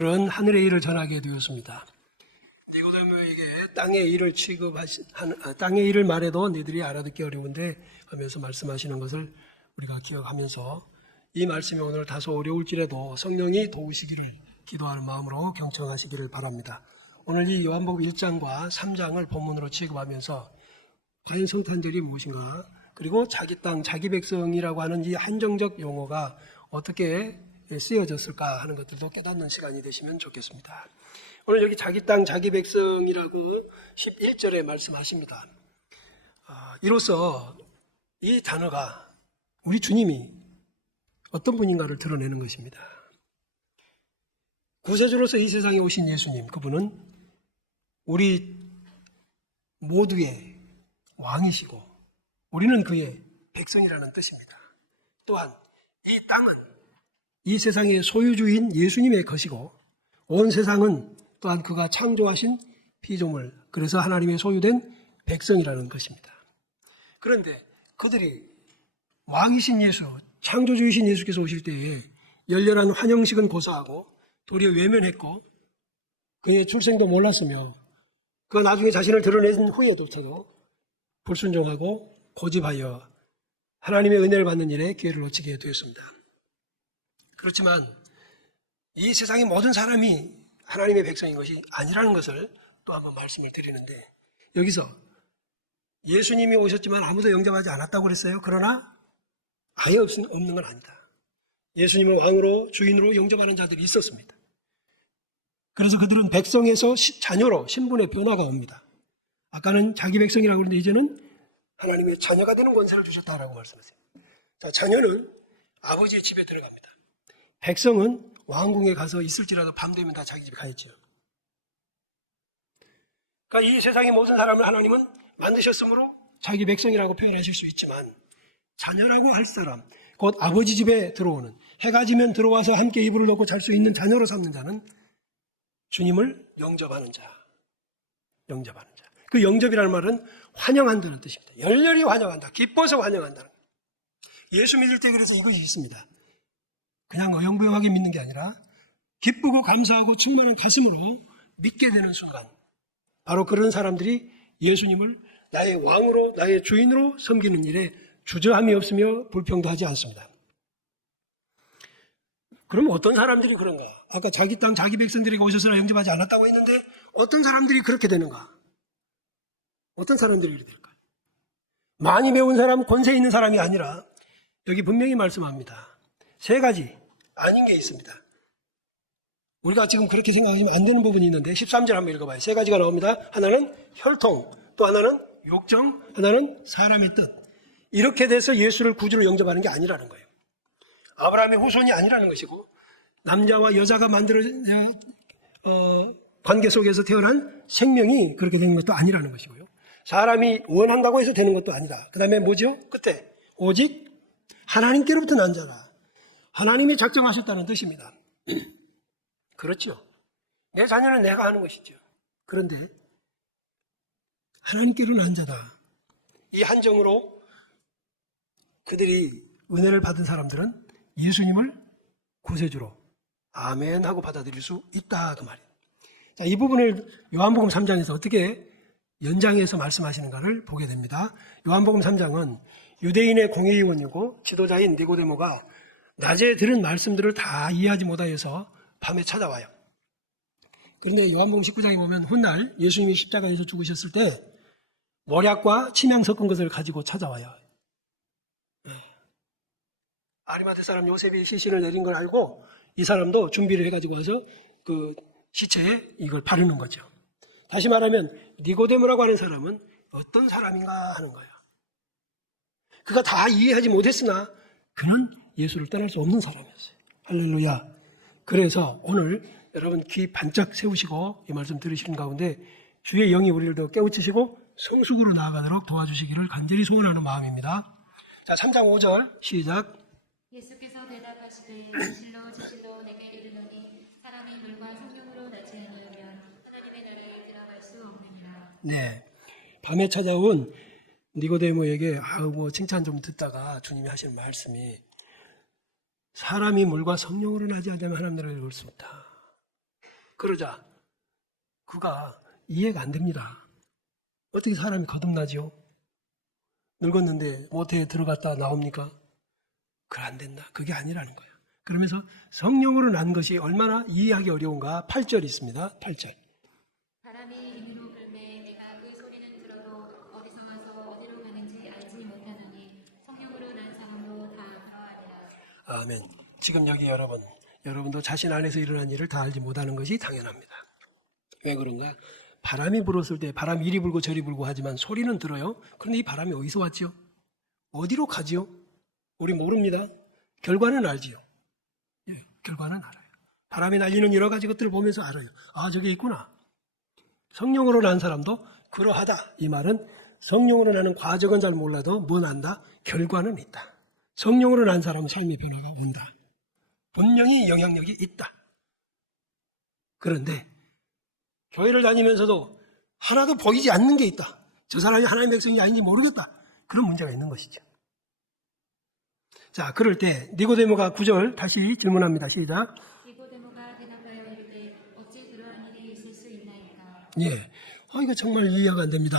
그런 하늘의 일을 전하게 되었습니다. 니고데모에게 땅의 일을 말해도 너희들이 알아듣기 어려운데 하면서 말씀하시는 것을 우리가 기억하면서 이 말씀이 오늘 다소 어려울지라도 성령이 도우시기를 기도하는 마음으로 경청하시기를 바랍니다. 오늘 이 요한복음 1장과 3장을 본문으로 취급하면서 과연 성탄절이 무엇인가, 그리고 자기 땅, 자기 백성이라고 하는 이 한정적 용어가 어떻게 쓰여졌을까 하는 것들도 깨닫는 시간이 되시면 좋겠습니다. 오늘 여기 자기 땅, 자기 백성이라고 11절에 말씀하십니다. 이로써 이 단어가 우리 주님이 어떤 분인가를 드러내는 것입니다. 구세주로서 이 세상에 오신 예수님, 그분은 우리 모두의 왕이시고 우리는 그의 백성이라는 뜻입니다. 또한 이 땅은 이 세상의 소유주인 예수님의 것이고 온 세상은 또한 그가 창조하신 피조물, 그래서 하나님의 소유된 백성이라는 것입니다. 그런데 그들이 왕이신 예수, 창조주이신 예수께서 오실 때에 열렬한 환영식은 고사하고 도리어 외면했고 그의 출생도 몰랐으며 그가 나중에 자신을 드러낸 후에조차도 불순종하고 고집하여 하나님의 은혜를 받는 일에 기회를 놓치게 되었습니다. 그렇지만 이 세상의 모든 사람이 하나님의 백성인 것이 아니라는 것을 또 한번 말씀을 드리는데, 여기서 예수님이 오셨지만 아무도 영접하지 않았다고 그랬어요. 그러나 아예 없는 건 아니다. 예수님을 왕으로, 주인으로 영접하는 자들이 있었습니다. 그래서 그들은 백성에서 자녀로 신분의 변화가 옵니다. 아까는 자기 백성이라고 그랬는데 이제는 하나님의 자녀가 되는 권세를 주셨다라고 말씀하세요. 자, 자녀는 아버지의 집에 들어갑니다. 백성은 왕궁에 가서 있을지라도 밤 되면 다 자기 집에 가 있죠. 그러니까 이 세상의 모든 사람을 하나님은 만드셨으므로 자기 백성이라고 표현하실 수 있지만, 자녀라고 할 사람, 곧 아버지 집에 들어오는, 해가 지면 들어와서 함께 이불을 덮고 잘 수 있는 자녀로 삼는 자는 주님을 영접하는 자. 그 영접이라는 말은 환영한다는 뜻입니다. 열렬히 환영한다. 기뻐서 환영한다는 거예요. 예수 믿을 때 그래서 이것이 있습니다. 그냥 어영부영하게 믿는 게 아니라 기쁘고 감사하고 충만한 가슴으로 믿게 되는 순간, 바로 그런 사람들이 예수님을 나의 왕으로, 나의 주인으로 섬기는 일에 주저함이 없으며 불평도 하지 않습니다. 그럼 어떤 사람들이 그런가? 아까 자기 땅, 자기 백성들에게 오셔서나 영접하지 않았다고 했는데 어떤 사람들이 그렇게 되는가? 어떤 사람들이 그렇게 될까요? 많이 배운 사람, 권세 있는 사람이 아니라 여기 분명히 말씀합니다. 세 가지 아닌 게 있습니다. 우리가 지금 그렇게 생각하시면 안 되는 부분이 있는데 13절 한번 읽어봐요. 세 가지가 나옵니다. 하나는 혈통, 또 하나는 욕정, 하나는 사람의 뜻. 이렇게 돼서 예수를 구주로 영접하는 게 아니라는 거예요. 아브라함의 후손이 아니라는 것이고, 남자와 여자가 만들어진 관계 속에서 태어난 생명이 그렇게 되는 것도 아니라는 것이고요. 사람이 원한다고 해서 되는 것도 아니다. 그 다음에 뭐죠? 끝에 오직 하나님께로부터 난 자다. 하나님이 작정하셨다는 뜻입니다. 그렇죠. 내 자녀는 내가 하는 것이죠. 그런데 하나님께로 난 자다. 이 한정으로 그들이 은혜를 받은 사람들은 예수님을 구세주로 아멘 하고 받아들일 수 있다, 그 말이에요. 자, 이 부분을 요한복음 3장에서 어떻게 연장해서 말씀하시는가를 보게 됩니다. 요한복음 3장은 유대인의 공회의원이고 지도자인 니고데모가 낮에 들은 말씀들을 다 이해하지 못하여서 밤에 찾아와요. 그런데 요한복음 19장에 보면 훗날 예수님이 십자가에서 죽으셨을 때 몰약과 침향 섞은 것을 가지고 찾아와요. 아리마대 사람 요셉이 시신을 내린 걸 알고 이 사람도 준비를 해가지고 와서 그 시체에 이걸 바르는 거죠. 다시 말하면 니고데모라고 하는 사람은 어떤 사람인가 하는 거예요. 그가 다 이해하지 못했으나 그는 예수를 떠날 수 없는 사람이었어요. 할렐루야. 그래서 오늘 여러분 귀 반짝 세우시고 이 말씀 들으시는 가운데 주의 영이 우리를 더 깨우치시고 성숙으로 나아가도록 도와주시기를 간절히 소원하는 마음입니다. 자, 3장 5절 시작. 예수께서 대답하시되 진실로 내게 이르노니 사람이 물과 성령으로 나지 않으면 하나님의 나라에 들어갈 수 없느니라. 네, 밤에 찾아온 니고데모에게 칭찬 좀 듣다가 주님이 하신 말씀이 사람이 물과 성령으로 나지 않으면 하나님 나라에 올 수 없다. 그러자 그가 이해가 안 됩니다. 어떻게 사람이 거듭나지요? 늙었는데 모태에 들어갔다 나옵니까? 그래 안 된다. 그게 아니라는 거예요. 그러면서 성령으로 난 것이 얼마나 이해하기 어려운가? 8절 있습니다. 8절. 바람이 임으로 불매 내가 그 소리는 들어도 어디서 와서 어디로 가는지 알지 못하노니 성령으로 난 사람으로 다 그러하니라. 아멘. 지금 여기 여러분도 자신 안에서 일어난 일을 다 알지 못하는 것이 당연합니다. 왜 그런가? 바람이 불었을 때 바람 이리 불고 저리 불고 하지만 소리는 들어요. 그런데 이 바람이 어디서 왔지요? 어디로 가지요? 우리 모릅니다. 결과는 알지요. 예, 결과는 알아요. 바람이 날리는 여러 가지 것들을 보면서 알아요. 아, 저게 있구나. 성령으로 난 사람도 그러하다. 이 말은 성령으로 나는 과정은 잘 몰라도 뭐 난다? 결과는 있다. 성령으로 난 사람은 삶의 변화가 온다. 분명히 영향력이 있다. 그런데 교회를 다니면서도 하나도 보이지 않는 게 있다. 저 사람이 하나님의 백성이 아닌지 모르겠다. 그런 문제가 있는 것이죠. 자, 그럴 때 니고데모가 9절 다시 질문합니다. 시작. 니고데모가 대답하여 이르되 어찌 그러한 일이 있을 수 있나이까. 예, 이거 정말 이해가 안 됩니다.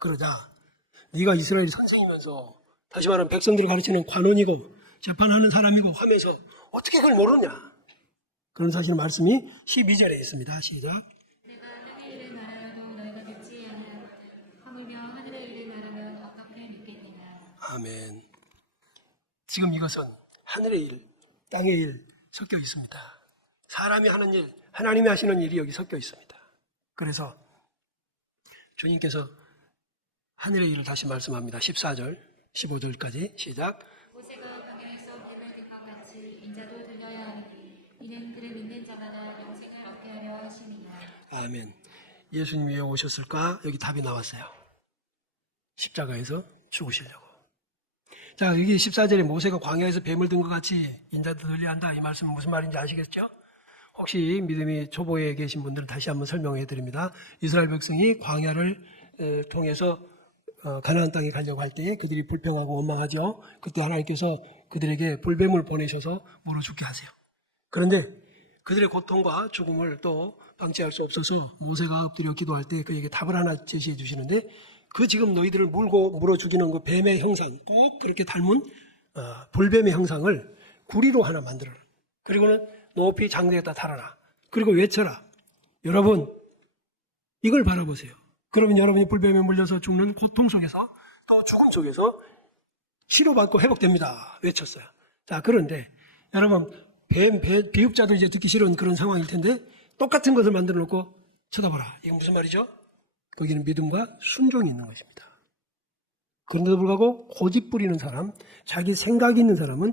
그러자 네가 이스라엘 선생이면서 다시 말하면 백성들을 가르치는 관원이고 재판하는 사람이고 하면서 어떻게 그걸 모르냐. 그런 사실 말씀이 12절에 있습니다. 시작. 내가 땅의 일을 말하여도 너희가 듣지 아니하거든 하물며 하늘의 일을 말하면 어떻게 믿겠느냐. 아멘. 지금 이것은 하늘의 일, 땅의 일 섞여 있습니다. 사람이 하는 일, 하나님이 하시는 일이 여기 섞여 있습니다. 그래서 주님께서 하늘의 일을 다시 말씀합니다. 14절, 15절까지 시작. 모세가 광야에서 뱀을 든 것 같이 인자도 들려야 하니 이는 그를 믿는 자마다 영생을 얻게 하려 하심이니라. 아멘. 예수님이 왜 오셨을까? 여기 답이 나왔어요. 십자가에서 죽으시려고. 자, 여기 14절에 모세가 광야에서 뱀을 든 것 같이 인자도 들려야 한다. 이 말씀은 무슨 말인지 아시겠죠? 혹시 믿음이 초보에 계신 분들은 다시 한번 설명해 드립니다. 이스라엘 백성이 광야를 통해서 가나안 땅에 가려고 할 때 그들이 불평하고 원망하죠. 그때 하나님께서 그들에게 불뱀을 보내셔서 물어 죽게 하세요. 그런데 그들의 고통과 죽음을 또 방치할 수 없어서 모세가 엎드려 기도할 때 그에게 답을 하나 제시해 주시는데 그 지금 너희들을 물어 죽이는 그 뱀의 형상, 꼭 그렇게 닮은 불뱀의 형상을 구리로 하나 만들어라. 그리고는 높이 장대에다 달아라. 그리고 외쳐라. 여러분, 이걸 바라보세요. 그러면 여러분이 불뱀에 물려서 죽는 고통 속에서 또 죽음 속에서 치료받고 회복됩니다. 외쳤어요. 자, 그런데 여러분, 비읍자도 이제 듣기 싫은 그런 상황일 텐데 똑같은 것을 만들어 놓고 쳐다봐라. 이건 무슨 말이죠? 거기는 믿음과 순종이 있는 것입니다. 그런데도 불구하고 고집 부리는 사람, 자기 생각이 있는 사람은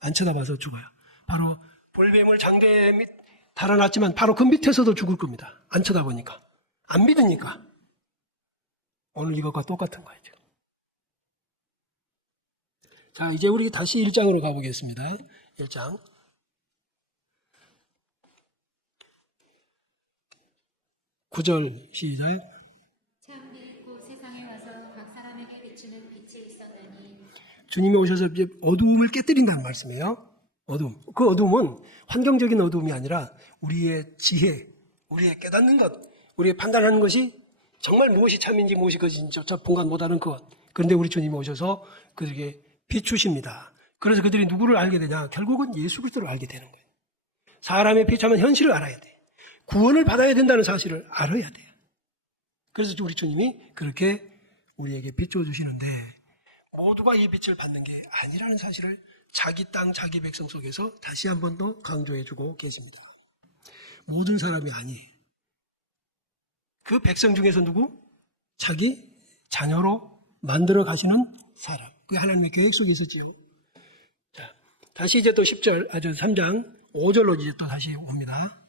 안 쳐다봐서 죽어요. 바로 불뱀을 장대 밑 달아놨지만 바로 그 밑에서도 죽을 겁니다. 안 쳐다보니까. 안 믿으니까. 오늘 이것과 똑같은 거예요. 자, 이제 우리 다시 1장으로 가보겠습니다. 1장. (9절) 시작. 처음에 있고 세상에 와서 각 사람에게 비추는 빛이 있었나니 주님이 오셔서 이제 어두움을 깨뜨린다는 말씀이에요. 어두움. 그 어두움은 환경적인 어두움이 아니라 우리의 지혜, 우리의 깨닫는 것, 우리의 판단하는 것이 정말 무엇이 참인지 무엇이 거짓인지 저 분간 못하는 것. 그런데 우리 주님이 오셔서 그들에게 비추십니다. 그래서 그들이 누구를 알게 되냐? 결국은 예수 그리스도를 알게 되는 거예요. 사람의 비참한 현실을 알아야 돼. 구원을 받아야 된다는 사실을 알아야 돼요. 그래서 우리 주님이 그렇게 우리에게 비춰주시는데 모두가 이 빛을 받는 게 아니라는 사실을 자기 땅, 자기 백성 속에서 다시 한 번 더 강조해주고 계십니다. 모든 사람이 아니에요. 그 백성 중에서 누구? 자기 자녀로 만들어 가시는 사람. 그게 하나님의 계획 속에 있었지요. 자, 다시 이제 또 3장 5절로 이제 또 다시 옵니다.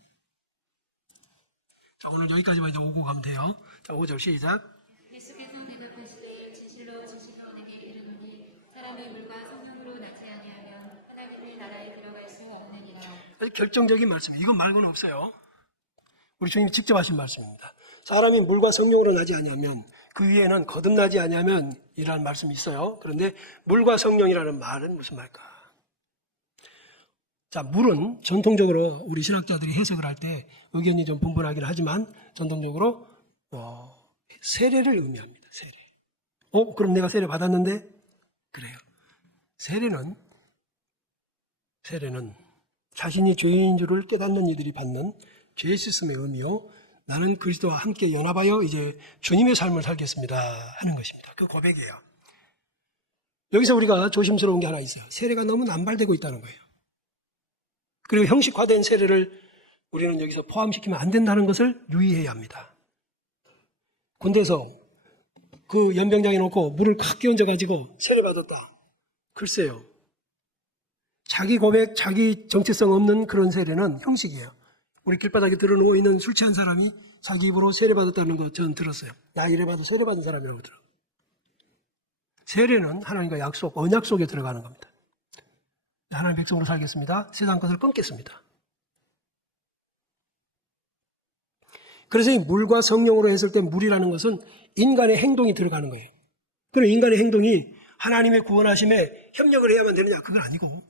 자, 오늘 여기까지만 이제 오고 가면 돼요. 자, 5절 시작. 예수께서 대답하시되 진실로 진실로 내게 이르노니 사람이 물과 성령으로 나지 아니하면 하나님의 나라에 들어갈 수 없느니라. 아주 결정적인 말씀이에요. 이건 말고는 없어요. 우리 주님이 직접 하신 말씀입니다. 사람이 물과 성령으로 나지 아니하면 그 위에는 거듭나지 아니하면 이라는 말씀이 있어요. 그런데 물과 성령이라는 말은 무슨 말일까? 자, 물은 전통적으로 우리 신학자들이 해석을 할 때 의견이 좀 분분하긴 하지만 전통적으로 세례를 의미합니다. 세례. 그럼 내가 세례 받았는데? 그래요. 세례는 자신이 죄인인 줄을 깨닫는 이들이 받는 죄 씻음의 의미요. 나는 그리스도와 함께 연합하여 이제 주님의 삶을 살겠습니다 하는 것입니다. 그 고백이에요. 여기서 우리가 조심스러운 게 하나 있어요. 세례가 너무 남발되고 있다는 거예요. 그리고 형식화된 세례를 우리는 여기서 포함시키면 안 된다는 것을 유의해야 합니다. 군대에서 그 연병장에 놓고 물을 칵 끼얹어가지고 세례받았다. 글쎄요. 자기 고백, 자기 정체성 없는 그런 세례는 형식이에요. 우리 길바닥에 들어누워 있는 술 취한 사람이 자기 입으로 세례받았다는 거 저는 들었어요. 나 이래봐도 세례받은 사람이라고 들어요. 세례는 하나님과 약속, 언약 속에 들어가는 겁니다. 하나님의 백성으로 살겠습니다. 세상 것을 끊겠습니다. 그래서 이 물과 성령으로 했을 때 물이라는 것은 인간의 행동이 들어가는 거예요. 그럼 인간의 행동이 하나님의 구원하심에 협력을 해야만 되느냐? 그건 아니고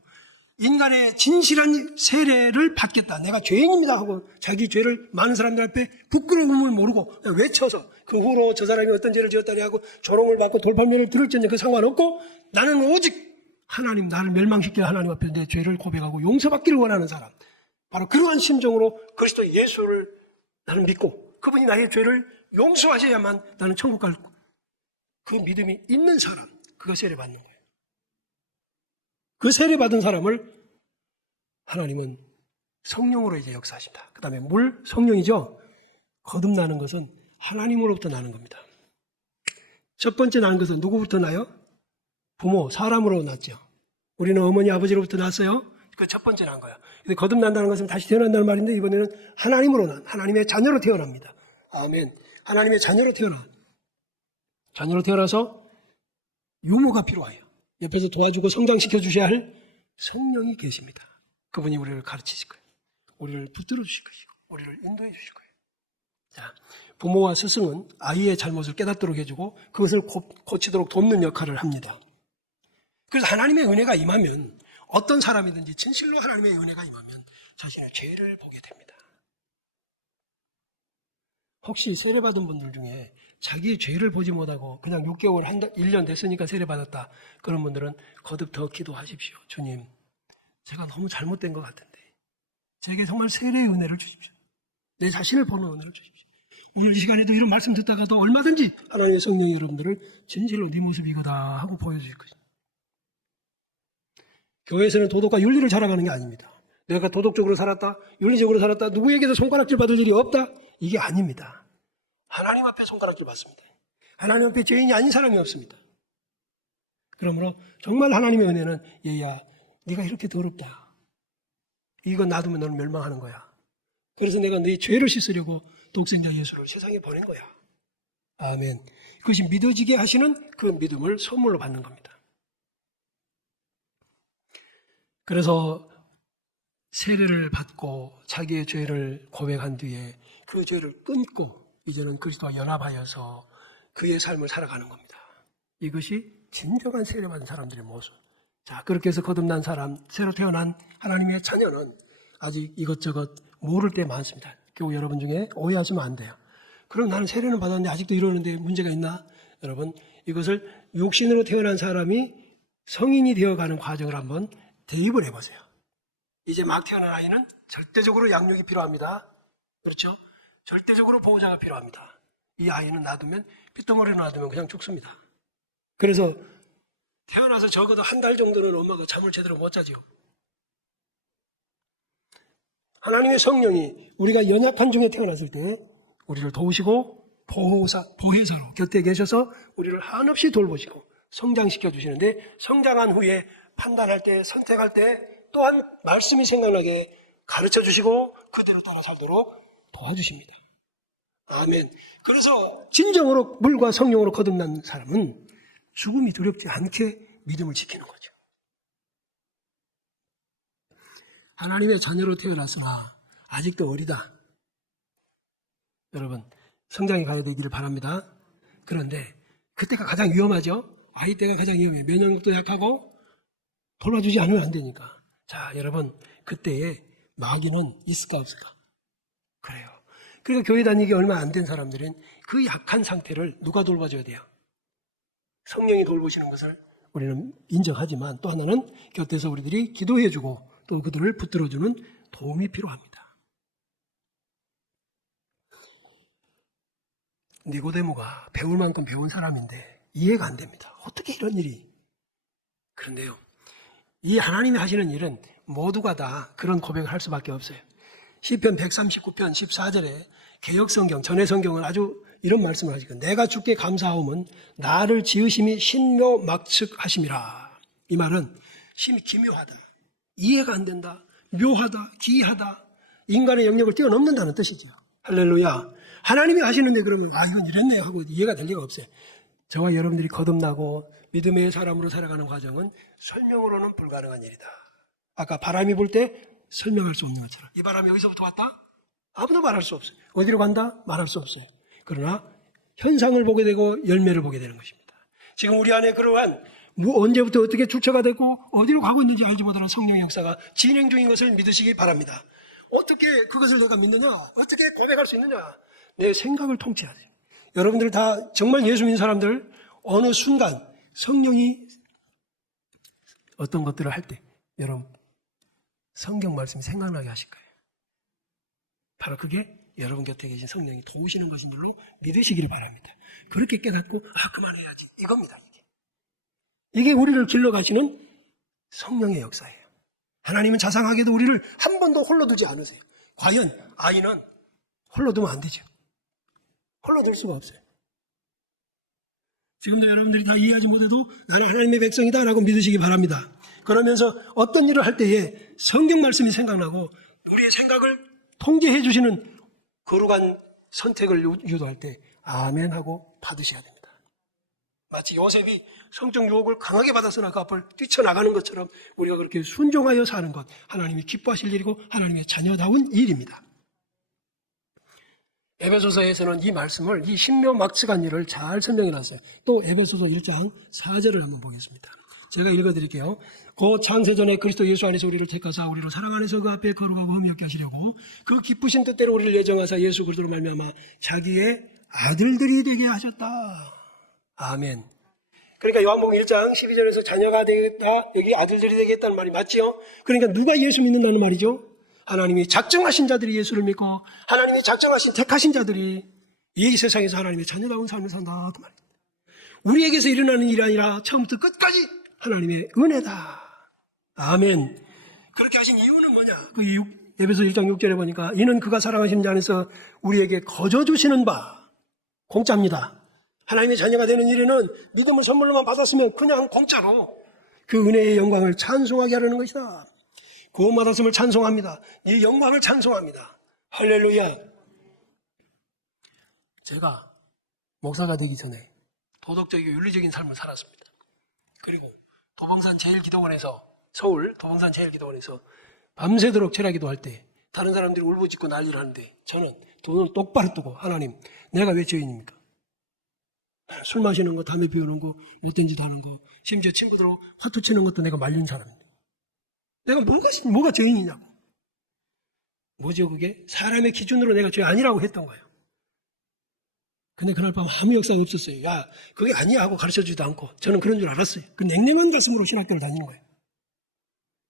인간의 진실한 세례를 받겠다. 내가 죄인입니다 하고 자기 죄를 많은 사람들 앞에 부끄러움을 모르고 외쳐서 그 후로 저 사람이 어떤 죄를 지었다니 하고 조롱을 받고 돌팔매를 들을지는 그 상관없고 나는 오직 하나님, 나를 멸망시킬 하나님 앞에 내 죄를 고백하고 용서받기를 원하는 사람. 바로 그러한 심정으로 그리스도 예수를 나는 믿고 그분이 나의 죄를 용서하셔야만 나는 천국 갈 그 믿음이 있는 사람. 그거 세례받는 거예요. 그 세례받은 사람을 하나님은 성령으로 이제 역사하신다. 그 다음에 물, 성령이죠. 거듭나는 것은 하나님으로부터 나는 겁니다. 첫 번째 나는 것은 누구부터 나요? 부모, 사람으로 났죠. 우리는 어머니, 아버지로부터 났어요. 그 첫 번째 난 거야. 근데 거듭난다는 것은 다시 태어난다는 말인데 이번에는 하나님으로 난, 하나님의 자녀로 태어납니다. 아멘. 하나님의 자녀로 자녀로 태어나서 유모가 필요해요. 옆에서 도와주고 성장시켜 주셔야 할 성령이 계십니다. 그분이 우리를 가르치실 거예요. 우리를 붙들어 주실 것이고 우리를 인도해 주실 거예요. 자, 부모와 스승은 아이의 잘못을 깨닫도록 해주고 그것을 고치도록 돕는 역할을 합니다. 그래서 하나님의 은혜가 임하면 어떤 사람이든지 진실로 하나님의 은혜가 임하면 자신의 죄를 보게 됩니다. 혹시 세례받은 분들 중에 자기 죄를 보지 못하고 그냥 6개월, 1년 됐으니까 세례받았다. 그런 분들은 거듭 더 기도하십시오. 주님, 제가 너무 잘못된 것 같은데 제게 정말 세례의 은혜를 주십시오. 내 자신을 보는 은혜를 주십시오. 오늘 이 시간에도 이런 말씀 듣다가도 얼마든지 하나님의 성령이 여러분들을 진실로 네 모습 이거다 하고 보여주실 것입니다. 교회에서는 도덕과 윤리를 자랑하는 게 아닙니다. 내가 도덕적으로 살았다, 윤리적으로 살았다, 누구에게도 손가락질 받을 일이 없다. 이게 아닙니다. 하나님 앞에 손가락질 받습니다. 하나님 앞에 죄인이 아닌 사람이 없습니다. 그러므로 정말 하나님의 은혜는 얘야, 네가 이렇게 더럽다. 이거 놔두면 너는 멸망하는 거야. 그래서 내가 네 죄를 씻으려고 독생자 예수를 세상에 보낸 거야. 아멘. 그것이 믿어지게 하시는 그 믿음을 선물로 받는 겁니다. 그래서 세례를 받고 자기의 죄를 고백한 뒤에 그 죄를 끊고 이제는 그리스도와 연합하여서 그의 삶을 살아가는 겁니다. 이것이 진정한 세례받은 사람들의 모습. 자, 그렇게 해서 거듭난 사람, 새로 태어난 하나님의 자녀는 아직 이것저것 모를 때 많습니다. 교우 여러분 중에 오해하시면 안 돼요. 그럼 나는 세례는 받았는데 아직도 이러는데 문제가 있나? 여러분, 이것을 육신으로 태어난 사람이 성인이 되어가는 과정을 한번 대입을 해보세요. 이제 막 태어난 아이는 절대적으로 양육이 필요합니다. 그렇죠? 절대적으로 보호자가 필요합니다. 이 아이는 놔두면, 핏덩어리로 놔두면 그냥 죽습니다. 그래서 태어나서 적어도 한 달 정도는 엄마가 잠을 제대로 못 자지요. 하나님의 성령이 우리가 연약한 중에 태어났을 때 우리를 도우시고 보혜사로 곁에 계셔서 우리를 한없이 돌보시고 성장시켜 주시는데 성장한 후에 판단할 때, 선택할 때 또한 말씀이 생각나게 가르쳐 주시고 그대로 따라 살도록 도와주십니다. 아멘. 그래서 진정으로 물과 성령으로 거듭난 사람은 죽음이 두렵지 않게 믿음을 지키는 거죠. 하나님의 자녀로 태어났으나 아직도 어리다. 여러분, 성장이 가야 되기를 바랍니다. 그런데 그때가 가장 위험하죠. 아이 때가 가장 위험해요. 면역력도 약하고 돌봐주지 않으면 안 되니까. 자, 여러분, 그때에 마귀는 있을까 없을까? 그래요. 그러니까 교회 다니기 얼마 안 된 사람들은 그 약한 상태를 누가 돌봐줘야 돼요? 성령이 돌보시는 것을 우리는 인정하지만 또 하나는 곁에서 우리들이 기도해주고 또 그들을 붙들어주는 도움이 필요합니다. 니고데모가 배울 만큼 배운 사람인데 이해가 안 됩니다. 어떻게 이런 일이? 그런데요, 이 하나님이 하시는 일은 모두가 다 그런 고백을 할 수밖에 없어요. 시편 139편 14절에 개역성경, 전해성경은 아주 이런 말씀을 하시거든요. 내가 주께 감사하오면 나를 지으심이 신묘막측하심이라. 이 말은 심히 기묘하다, 이해가 안 된다, 묘하다, 기이하다, 인간의 영역을 뛰어넘는다는 뜻이죠. 할렐루야. 하나님이 하시는데 그러면 이건 이랬네요 하고 이해가 될 리가 없어요. 저와 여러분들이 거듭나고 믿음의 사람으로 살아가는 과정은 설명으로는 불가능한 일이다. 아까 바람이 불 때 설명할 수 없는 것처럼 이 바람이 어디서부터 왔다? 아무도 말할 수 없어요. 어디로 간다? 말할 수 없어요. 그러나 현상을 보게 되고 열매를 보게 되는 것입니다. 지금 우리 안에 그러한 언제부터 어떻게 주체가 되고 어디로 가고 있는지 알지 못하는 성령의 역사가 진행 중인 것을 믿으시기 바랍니다. 어떻게 그것을 내가 믿느냐? 어떻게 고백할 수 있느냐? 내 생각을 통치하지. 여러분들 다 정말 예수 믿는 사람들 어느 순간 성령이 어떤 것들을 할 때 여러분 성경 말씀이 생각나게 하실 거예요. 바로 그게 여러분 곁에 계신 성령이 도우시는 것인 줄로 믿으시기를 바랍니다. 그렇게 깨닫고 그만해야지 이겁니다. 이게 우리를 길러가시는 성령의 역사예요. 하나님은 자상하게도 우리를 한 번도 홀로 두지 않으세요. 과연 아이는 홀로 두면 안 되죠. 홀로 둘 수가 없어요. 지금도 여러분들이 다 이해하지 못해도 나는 하나님의 백성이다 라고 믿으시기 바랍니다. 그러면서 어떤 일을 할 때에 성경 말씀이 생각나고 우리의 생각을 통제해 주시는 거룩한 선택을 유도할 때 아멘 하고 받으셔야 됩니다. 마치 요셉이 성적 유혹을 강하게 받았으나 그 앞을 뛰쳐나가는 것처럼 우리가 그렇게 순종하여 사는 것, 하나님이 기뻐하실 일이고 하나님의 자녀다운 일입니다. 에베소서에서는 이 말씀을, 이 신묘막측한 일을 잘 설명해 놨어요. 또 에베소서 1장 4절을 한번 보겠습니다. 제가 읽어드릴게요. 곧 창세전에 그리스도 예수 안에서 우리를 택하사 우리로 사랑 안에서 그 앞에 거룩하고 흠없게 하시려고 그 기쁘신 뜻대로 우리를 예정하사 예수 그리스도로 말미암아 자기의 아들들이 되게 하셨다. 아멘. 그러니까 요한복음 1장 12절에서 자녀가 되겠다, 여기 아들들이 되겠다는 말이 맞지요? 그러니까 누가 예수 믿는다는 말이죠? 하나님이 작정하신 자들이 예수를 믿고 하나님이 작정하신 택하신 자들이 이 세상에서 하나님의 자녀다운 삶을 산다 그 말입니다. 우리에게서 일어나는 일이 아니라 처음부터 끝까지 하나님의 은혜다. 아멘. 그렇게 하신 이유는 뭐냐? 그 에베소 1장 6절에 보니까 이는 그가 사랑하시는 자 안에서 우리에게 거저 주시는 바 공짜입니다. 하나님의 자녀가 되는 일에는 믿음을 선물로만 받았으면 그냥 공짜로 그 은혜의 영광을 찬송하게 하려는 것이다. 구원받았음을 찬송합니다. 이 영광을 찬송합니다. 할렐루야. 제가 목사가 되기 전에 도덕적이고 윤리적인 삶을 살았습니다. 그리고 도봉산 제일기도원에서, 서울 도봉산 제일기도원에서 밤새도록 철야기도할 때 다른 사람들이 울부짖고 난리를 하는데 저는 돈을 똑바로 뜨고 하나님, 내가 왜 죄인입니까? 술 마시는 거, 담배 피우는 거, 롯된 짓 하는 거, 심지어 친구들하고 화투 치는 것도 내가 말린 사람입니다. 내가 뭐가 죄인이냐고. 뭐죠 그게? 사람의 기준으로 내가 죄 아니라고 했던 거예요. 근데 그날 밤 아무 역사가 없었어요. 야, 그게 아니야 하고 가르쳐주지도 않고 저는 그런 줄 알았어요. 그 냉랭한 가슴으로 신학교를 다니는 거예요.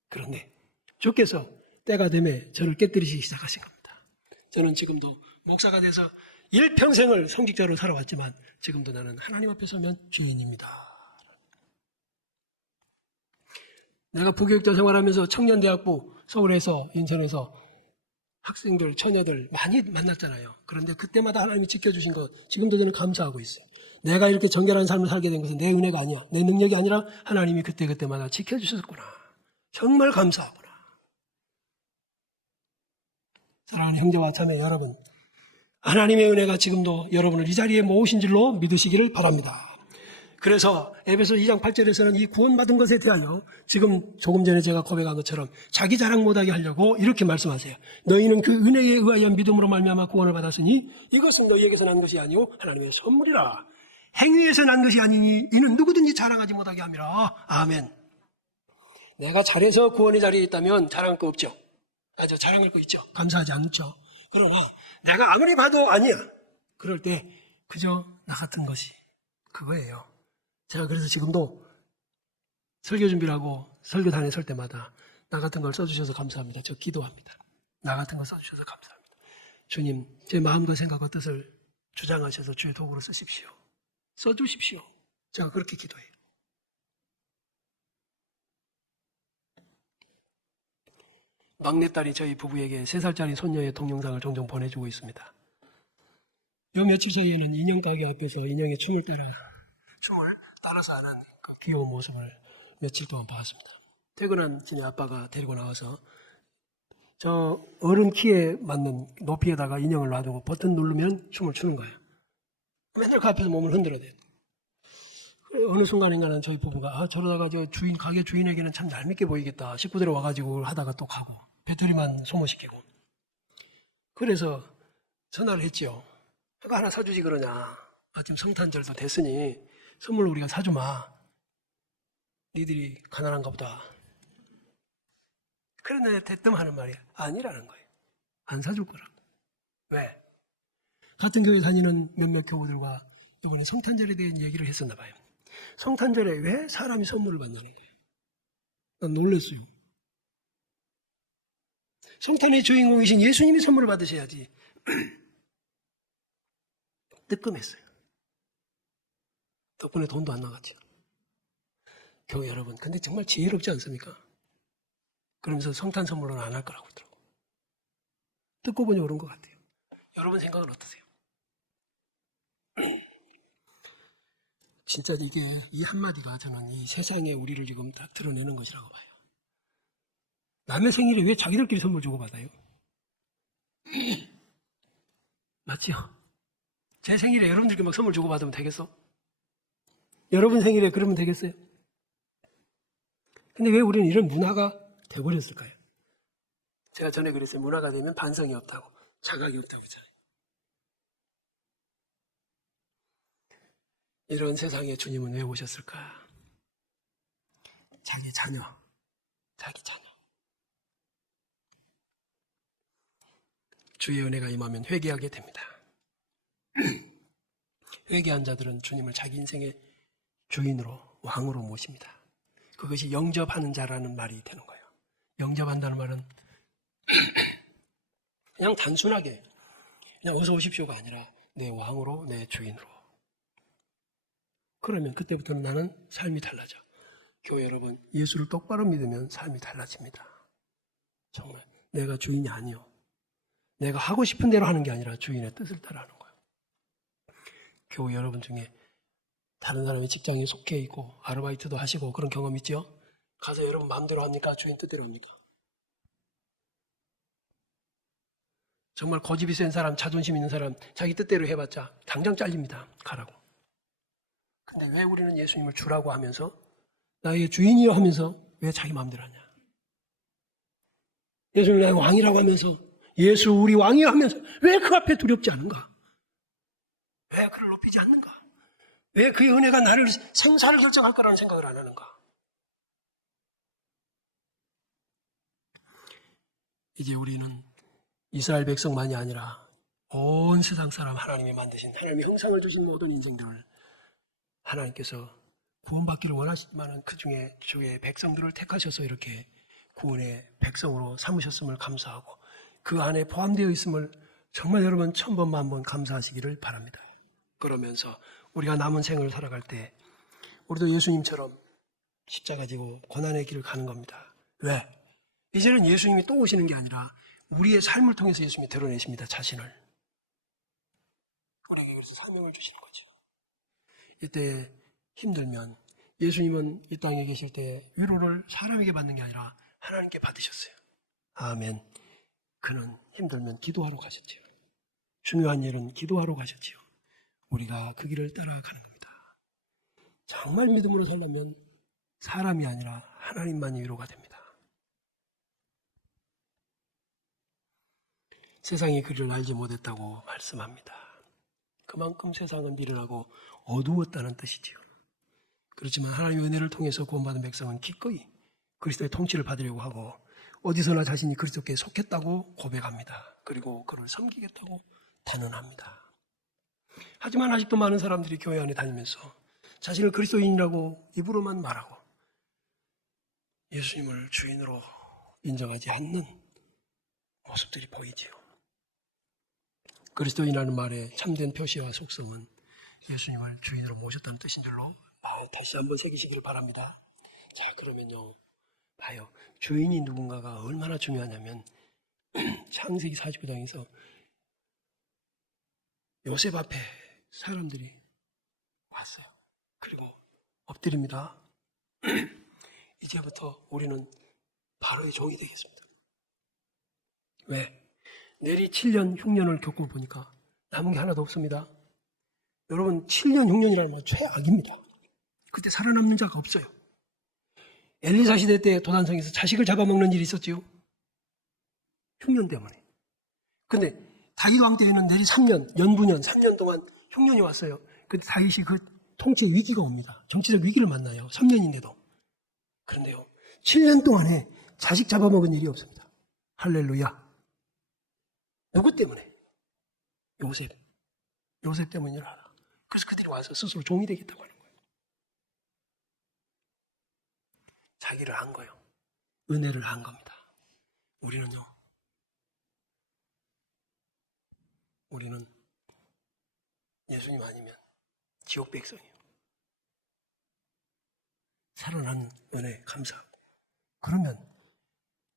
그런데 주께서 때가 되면 저를 깨뜨리시기 시작하신 겁니다. 저는 지금도 목사가 돼서 일평생을 성직자로 살아왔지만 지금도 나는 하나님 앞에 서면 죄인입니다. 내가 부교육자 생활하면서 청년대학부 서울에서 인천에서 학생들, 처녀들 많이 만났잖아요. 그런데 그때마다 하나님이 지켜주신 것 지금도 저는 감사하고 있어요. 내가 이렇게 정결한 삶을 살게 된 것은 내 은혜가 아니야. 내 능력이 아니라 하나님이 그때마다 지켜주셨구나. 정말 감사하구나. 사랑하는 형제와 자매 여러분, 하나님의 은혜가 지금도 여러분을 이 자리에 모으신 줄로 믿으시기를 바랍니다. 그래서 에베소 2장 8절에서는 이 구원받은 것에 대하여 지금 조금 전에 제가 고백한 것처럼 자기 자랑 못하게 하려고 이렇게 말씀하세요. 너희는 그 은혜에 의하여 믿음으로 말미암아 구원을 받았으니 이것은 너희에게서 난 것이 아니오 하나님의 선물이라. 행위에서 난 것이 아니니 이는 누구든지 자랑하지 못하게 함이라. 아멘. 내가 잘해서 구원의 자리에 있다면 자랑할 거 없죠. 아주 자랑할 거 있죠. 감사하지 않죠. 그러나 내가 아무리 봐도 아니야. 그럴 때 그저 나 같은 것이 그거예요. 제가 그래서 지금도 설교 준비를 하고 설교단에 설 때마다 나 같은 걸 써주셔서 감사합니다. 저 기도합니다. 나 같은 걸 써주셔서 감사합니다. 주님, 제 마음과 생각과 뜻을 주장하셔서 주의 도구로 쓰십시오. 써주십시오. 제가 그렇게 기도해요. 막내딸이 저희 부부에게 3살짜리 손녀의 동영상을 종종 보내주고 있습니다. 요 며칠 사이에는 인형 가게 앞에서 인형의 춤을 따라서 하는 그 귀여운 모습을 며칠 동안 봤습니다. 퇴근한 지네 아빠가 데리고 나와서 저 어른 키에 맞는 높이에다가 인형을 놔두고 버튼 누르면 춤을 추는 거예요. 맨날 그 앞에서 몸을 흔들어대요. 어느 순간인가는 저희 부부가 저러다가 저 가게 주인에게는 참 얄밉게 보이겠다. 식구들이 와가지고 하다가 또 가고 배터리만 소모시키고. 그래서 전화를 했지요. 그거 하나 사주지 그러냐. 지금 성탄절도 됐으니 선물 우리가 사주마. 니들이 가난한가 보다. 그런데 대뜸 하는 말이 아니라는 거예요. 안 사줄 거라고. 왜? 같은 교회 다니는 몇몇 교우들과 이번에 성탄절에 대한 얘기를 했었나 봐요. 성탄절에 왜 사람이 선물을 받냐는 거예요. 난 놀랐어요. 성탄의 주인공이신 예수님이 선물을 받으셔야지. 뜨끔했어요. 덕분에 돈도 안 나갔죠. 교회 여러분, 근데 정말 지혜롭지 않습니까? 그러면서 성탄 선물로는 안 할 거라고 그러더라고요. 듣고 보니 옳은 것 같아요. 여러분 생각은 어떠세요? 진짜 이게 이 한마디가 저는 이 세상에 우리를 지금 다 드러내는 것이라고 봐요. 남의 생일에 왜 자기들끼리 선물 주고받아요? 맞지요? 제 생일에 여러분들께 막 선물 주고받으면 되겠어? 여러분 생일에 그러면 되겠어요? 근데 왜 우리는 이런 문화가 돼버렸을까요? 제가 전에 그랬어요. 문화가 되면 반성이 없다고, 자각이 없다고 했잖아요. 이런 세상에 주님은 왜 오셨을까? 자기 자녀. 주의 은혜가 임하면 회개하게 됩니다. 회개한 자들은 주님을 자기 인생의 주인으로, 왕으로 모십니다. 그것이 영접하는 자라는 말이 되는 거예요. 영접한다는 말은 그냥 단순하게 그냥 어서 오십시오가 아니라 내 왕으로, 내 주인으로. 그러면 그때부터는 나는 삶이 달라져. 교회 여러분, 예수를 똑바로 믿으면 삶이 달라집니다. 정말 내가 주인이 아니요. 내가 하고 싶은 대로 하는 게 아니라 주인의 뜻을 따라하는 거예요. 교회 여러분 중에 다른 사람의 직장에 속해 있고 아르바이트도 하시고 그런 경험 있죠? 가서 여러분 마음대로 합니까? 주인 뜻대로 합니까? 정말 고집이 센 사람, 자존심 있는 사람, 자기 뜻대로 해봤자 당장 잘립니다. 가라고. 근데 왜 우리는 예수님을 주라고 하면서 나의 주인이여 하면서 왜 자기 마음대로 하냐? 예수님 나의 왕이라고 하면서 예수 우리 왕이여 하면서 왜 그 앞에 두렵지 않은가? 왜 그를 높이지 않는가? 왜 그의 은혜가 나를 생사를 결정할 거라는 생각을 안 하는가? 이제 우리는 이스라엘 백성만이 아니라 온 세상 사람 하나님이 만드신 하나님의 형상을 주신 모든 인생들을 하나님께서 구원받기를 원하시지만 그 중에 주의 백성들을 택하셔서 이렇게 구원의 백성으로 삼으셨음을 감사하고 그 안에 포함되어 있음을 정말 여러분 천번 만번 감사하시기를 바랍니다. 그러면서 우리가 남은 생을 살아갈 때 우리도 예수님처럼 십자가 지고 고난의 길을 가는 겁니다. 왜? 이제는 예수님이 또 오시는 게 아니라 우리의 삶을 통해서 예수님이 드러내십니다. 자신을. 우리에게 그래서 사명을 주시는 거죠. 이때 힘들면 예수님은 이 땅에 계실 때 위로를 사람에게 받는 게 아니라 하나님께 받으셨어요. 아멘. 그는 힘들면 기도하러 가셨지요. 중요한 일은 기도하러 가셨지요. 우리가 그 길을 따라가는 겁니다. 정말 믿음으로 살려면 사람이 아니라 하나님만이 위로가 됩니다. 세상이 그를 알지 못했다고 말씀합니다. 그만큼 세상은 미련하고 어두웠다는 뜻이지요. 그렇지만 하나님의 은혜를 통해서 구원받은 백성은 기꺼이 그리스도의 통치를 받으려고 하고 어디서나 자신이 그리스도께 속했다고 고백합니다. 그리고 그를 섬기겠다고 단언합니다. 하지만 아직도 많은 사람들이 교회 안에 다니면서 자신을 그리스도인이라고 입으로만 말하고 예수님을 주인으로 인정하지 않는 모습들이 보이지요. 그리스도인이라는 말의 참된 표시와 속성은 예수님을 주인으로 모셨다는 뜻인 줄로 다시 한번 새기시기를 바랍니다. 자, 그러면요. 봐요. 주인이 누군가가 얼마나 중요하냐면 창세기 49장에서 요셉 앞에 사람들이 왔어요. 그리고 엎드립니다. 이제부터 우리는 바로의 종이 되겠습니다. 왜? 내리 7년 흉년을 겪어보니까 남은 게 하나도 없습니다. 여러분, 7년 흉년이라는 건 최악입니다. 그때 살아남는 자가 없어요. 엘리사 시대 때 도단성에서 자식을 잡아먹는 일이 있었지요. 흉년 때문에. 근데 다윗 왕 때에는 내리 3년, 연부년, 3년 동안 흉년이 왔어요. 근데 다윗이 그 통치 위기가 옵니다. 정치적 위기를 만나요. 3년인데도. 그런데요, 7년 동안에 자식 잡아먹은 일이 없습니다. 할렐루야. 누구 때문에? 요셉. 요셉 때문이라 알아. 그래서 그들이 와서 스스로 종이 되겠다고 하는 거예요. 자기를 한 거예요. 은혜를 한 겁니다. 우리는요. 우리는 예수님 아니면 지옥 백성이에요. 살아난 은혜 감사하고. 그러면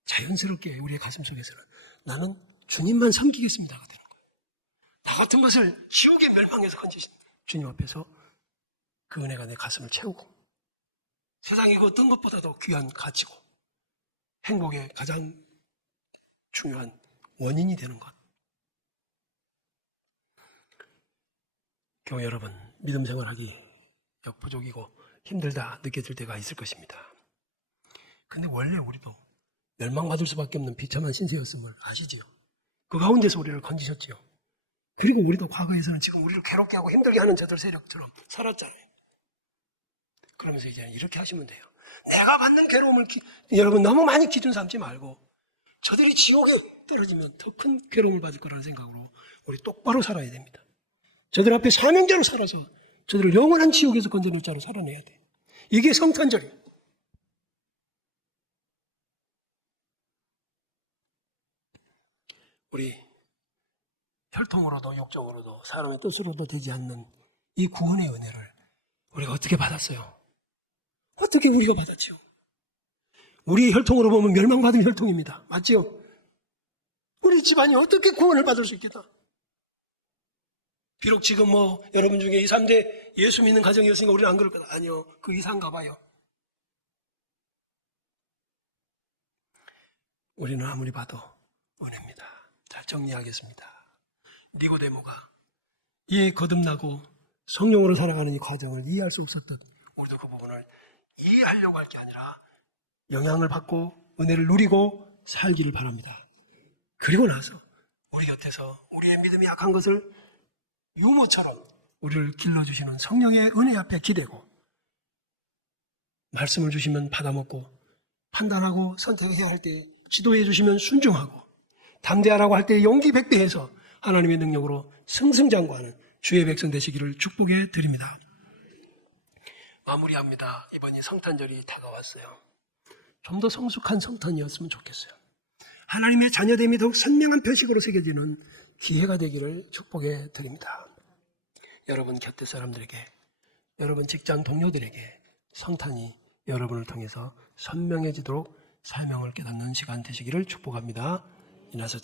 자연스럽게 우리의 가슴 속에서는 나는 주님만 섬기겠습니다가 되는 거예요. 나 같은 것을 지옥의 멸망에서 건지신 주님 앞에서 그 은혜가 내 가슴을 채우고 세상에 그 어떤 것보다도 귀한 가치고 행복의 가장 중요한 원인이 되는 것. 교회 여러분, 믿음 생활하기 역부족이고 힘들다 느껴질 때가 있을 것입니다. 근데 원래 우리도 멸망받을 수밖에 없는 비참한 신세였음을 아시지요? 그 가운데서 우리를 건지셨지요. 그리고 우리도 과거에서는 지금 우리를 괴롭게 하고 힘들게 하는 저들 세력처럼 살았잖아요. 그러면서 이제 이렇게 하시면 돼요. 내가 받는 괴로움을 여러분 너무 많이 기준 삼지 말고 저들이 지옥에 떨어지면 더 큰 괴로움을 받을 거라는 생각으로 우리 똑바로 살아야 됩니다. 저들 앞에 사명자로 살아서 저들을 영원한 지옥에서 건져낼 자로 살아내야 돼. 이게 성탄절이에요. 우리 혈통으로도 육적으로도 사람의 뜻으로도 되지 않는 이 구원의 은혜를 우리가 어떻게 받았어요? 어떻게 우리가 받았죠? 우리 혈통으로 보면 멸망받은 혈통입니다. 맞지요? 우리 집안이 어떻게 구원을 받을 수 있겠다? 비록 지금 여러분 중에 2, 3대 예수 믿는 가정이었으니까 우리는 안 그럴 거다. 아니요. 그 이상가 봐요. 우리는 아무리 봐도 은혜입니다. 잘 정리하겠습니다. 니고데모가 이에 거듭나고 성령으로 살아가는 이 과정을 이해할 수 없었듯 우리도 그 부분을 이해하려고 할 게 아니라 영향을 받고 은혜를 누리고 살기를 바랍니다. 그리고 나서 우리 곁에서 우리의 믿음이 약한 것을 유모처럼 우리를 길러주시는 성령의 은혜 앞에 기대고 말씀을 주시면 받아먹고 판단하고 선택해야 할 때 지도해 주시면 순종하고 담대하라고 할 때 용기 백배해서 하나님의 능력으로 승승장구하는 주의 백성 되시기를 축복해 드립니다. 마무리합니다. 이번이 성탄절이 다가왔어요. 좀 더 성숙한 성탄이었으면 좋겠어요. 하나님의 자녀됨이 더욱 선명한 표식으로 새겨지는 기회가 되기를 축복해 드립니다. 여러분 곁에 사람들에게, 여러분 직장 동료들에게 성탄이 여러분을 통해서 선명해지도록 사명을 깨닫는 시간 되시기를 축복합니다. 이나서